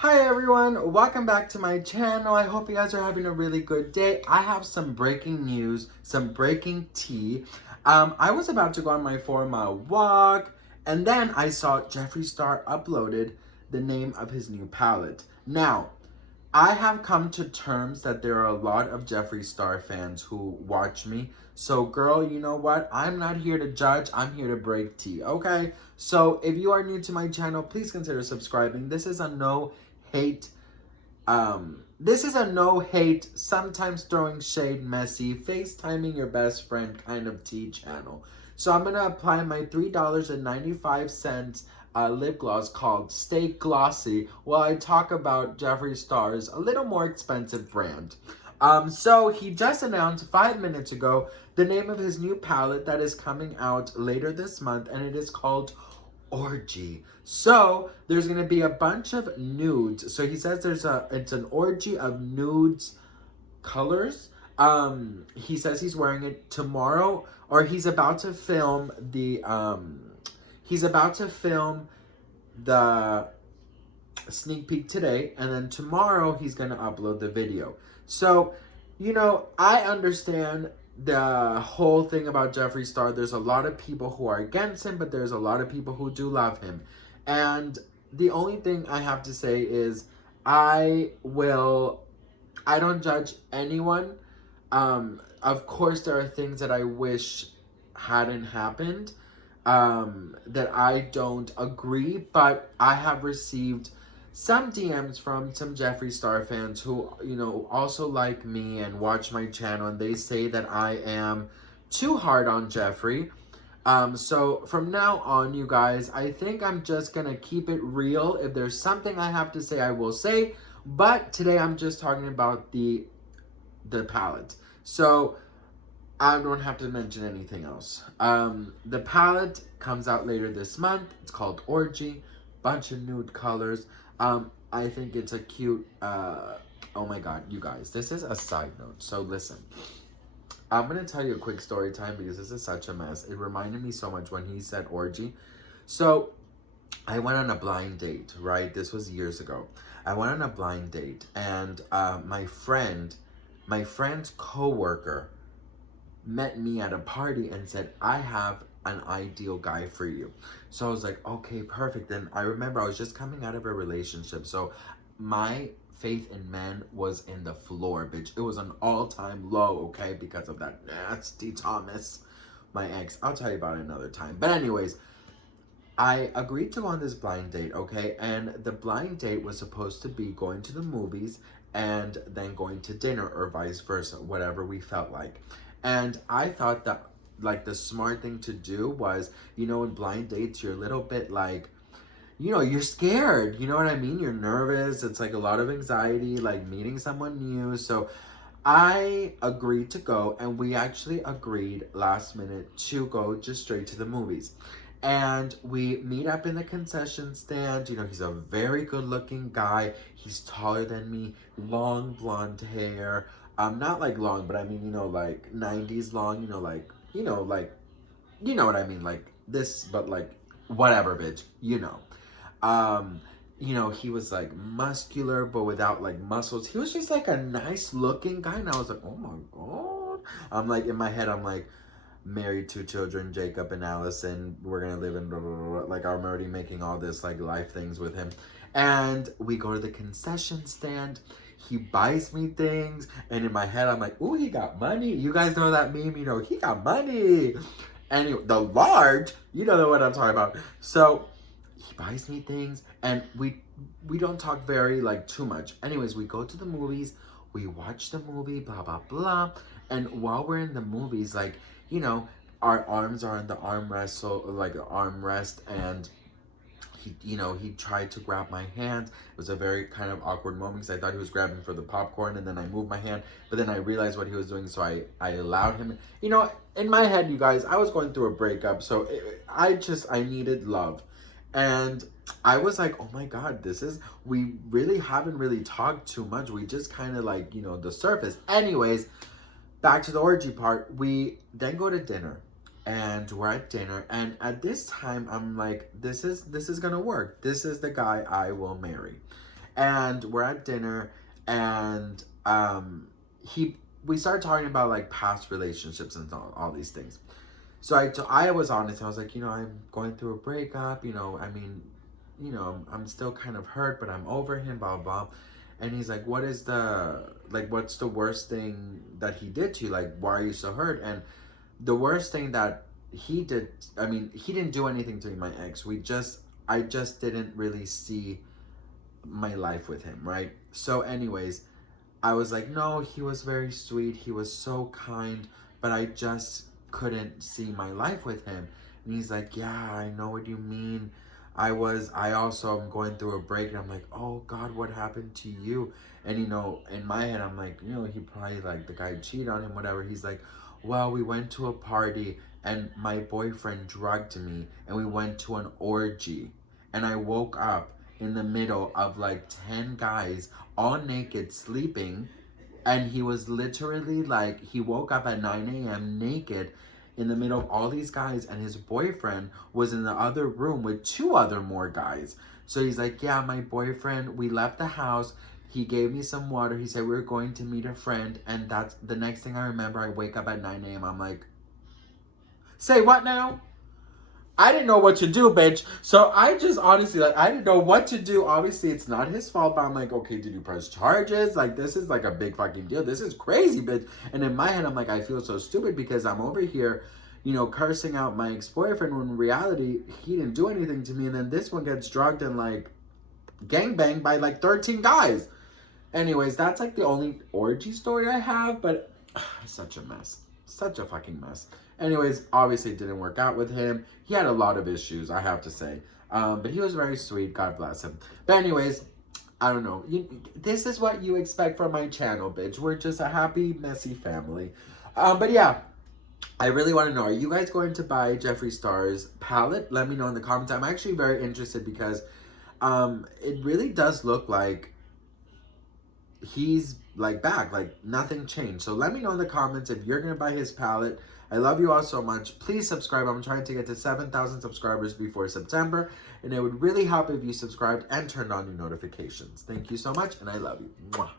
Hi everyone, welcome back to my channel. I hope you guys are having a really good day. I have some breaking news, some breaking tea. I was about to go on my 4-mile walk, and then I saw Jeffree Star uploaded the name of his new palette. Now, I have come to terms that there are a lot of Jeffree Star fans who watch me. So girl, you know what? I'm not here to judge. I'm here to break tea, okay? So if you are new to my channel, please consider subscribing. Hate this is a no hate, sometimes throwing shade, messy, FaceTiming your best friend kind of tea channel. So I'm gonna apply my $3.95 lip gloss called Stay Glossy while I talk about Jeffree Star's a little more expensive brand. So he just announced 5 minutes ago the name of his new palette that is coming out later this month, and it is called ORGY. So there's gonna be a bunch of nudes. So he says it's an orgy of nudes colors. He says he's wearing it tomorrow, or he's about to film the sneak peek today, and then tomorrow he's gonna upload the video. So, I understand the whole thing about Jeffree Star. There's a lot of people who are against him, but there's a lot of people who do love him. And the only thing I have to say is I don't judge anyone. Of course, there are things that I wish hadn't happened, that I don't agree, but I have received some DMs from some Jeffree Star fans who, also like me and watch my channel, and they say that I am too hard on Jeffree. So from now on, you guys, I think I'm just gonna keep it real. If there's something I have to say, I will say. But today I'm just talking about the palette. So I don't have to mention anything else. The palette comes out later this month. It's called ORGY. Bunch of nude colors. I think it's a cute, oh my god, you guys, this is a side note. So listen, I'm going to tell you a quick story time because this is such a mess. It reminded me so much when he said ORGY. So I went on a blind date, right? This was years ago. I went on a blind date, and my friend's coworker met me at a party and said, I have an ideal guy for you. So I was like, okay, perfect. And I remember I was just coming out of a relationship. So my faith in men was in the floor, bitch. It was an all-time low, okay? Because of that nasty Thomas, my ex. I'll tell you about it another time. But anyways, I agreed to go on this blind date, okay? And the blind date was supposed to be going to the movies and then going to dinner, or vice versa, whatever we felt like. And I thought that, like, the smart thing to do was, in blind dates, you're a little bit like, you're scared. You know what I mean? You're nervous. It's like a lot of anxiety, like meeting someone new. So I agreed to go, and we actually agreed last minute to go just straight to the movies. And we meet up in the concession stand. He's a very good looking guy. He's taller than me, long blonde hair. Not like long, but I mean, like 90s long, you know what I mean, like this, but like whatever, bitch, Um, he was like muscular, but without like muscles. He was just like a nice looking guy, and I was like, oh my god. I'm like, in my head, I'm like, married, 2 children, Jacob and Allison. We're gonna live in blah, blah, blah, blah. Like, I'm already making all this like life things with him. And we go to the concession stand. He buys me things, and in my head, I'm like, ooh, he got money. You guys know that meme, he got money. Anyway, the large, you know what I'm talking about. So he buys me things, and we don't talk very like too much. Anyways, we go to the movies, we watch the movie, blah blah blah. And while we're in the movies, like, our arms are in the armrest, so like armrest, and he tried to grab my hand. It was a very kind of awkward moment because I thought he was grabbing for the popcorn, and then I moved my hand, but then I realized what he was doing, so I allowed him. In my head, you guys, I was going through a breakup, so I needed love. And I was like, oh my god, we really haven't really talked too much. We just kind of like, the surface. Anyways, back to the orgy part. We then go to dinner, and we're at dinner, and at this time I'm like, this is gonna work. This is the guy I will marry. And we're at dinner, and we started talking about like past relationships and all these things. So I was honest. I was like, I'm going through a breakup. I mean, I'm still kind of hurt, but I'm over him. Blah blah. And he's like, what's the worst thing that he did to you? Like, why are you so hurt? And the worst thing that he did, I mean, he didn't do anything to my ex. I just didn't really see my life with him, right? So anyways, I was like, no, he was very sweet. He was so kind, but I just couldn't see my life with him. And he's like, yeah, I know what you mean. I also am going through a break. And I'm like, oh God, what happened to you? And in my head, I'm like, he probably like the guy cheated on him, whatever. He's like, well, we went to a party and my boyfriend drugged me and we went to an orgy. And I woke up in the middle of like 10 guys all naked sleeping, and he was literally like, he woke up at 9 a.m. naked in the middle of all these guys, and his boyfriend was in the other room with 2 other more guys. So he's like, yeah, my boyfriend, we left the house, he gave me some water, he said we were going to meet a friend, and that's the next thing I remember. I wake up at 9 a.m. I'm like, say what now? I didn't know what to do, bitch. So I just honestly, like, I didn't know what to do. Obviously, it's not his fault, but I'm like, okay, did you press charges? Like, this is like a big fucking deal. This is crazy, bitch. And in my head, I'm like, I feel so stupid because I'm over here, cursing out my ex-boyfriend when in reality, he didn't do anything to me. And then this one gets drugged and like gangbanged by like 13 guys. Anyways, that's like the only orgy story I have, but such a mess. Such a fucking mess. Anyways, obviously it didn't work out with him. He had a lot of issues, I have to say. But he was very sweet. God bless him. But anyways, I don't know. This is what you expect from my channel, bitch. We're just a happy, messy family. But yeah, I really want to know, are you guys going to buy Jeffree Star's palette? Let me know in the comments. I'm actually very interested because it really does look like he's like back, like nothing changed. So let me know in the comments if you're gonna buy his palette. I love you all so much. Please subscribe. I'm trying to get to 7,000 subscribers before September, and it would really help if you subscribed and turned on your notifications. Thank you so much, and I love you. Mwah.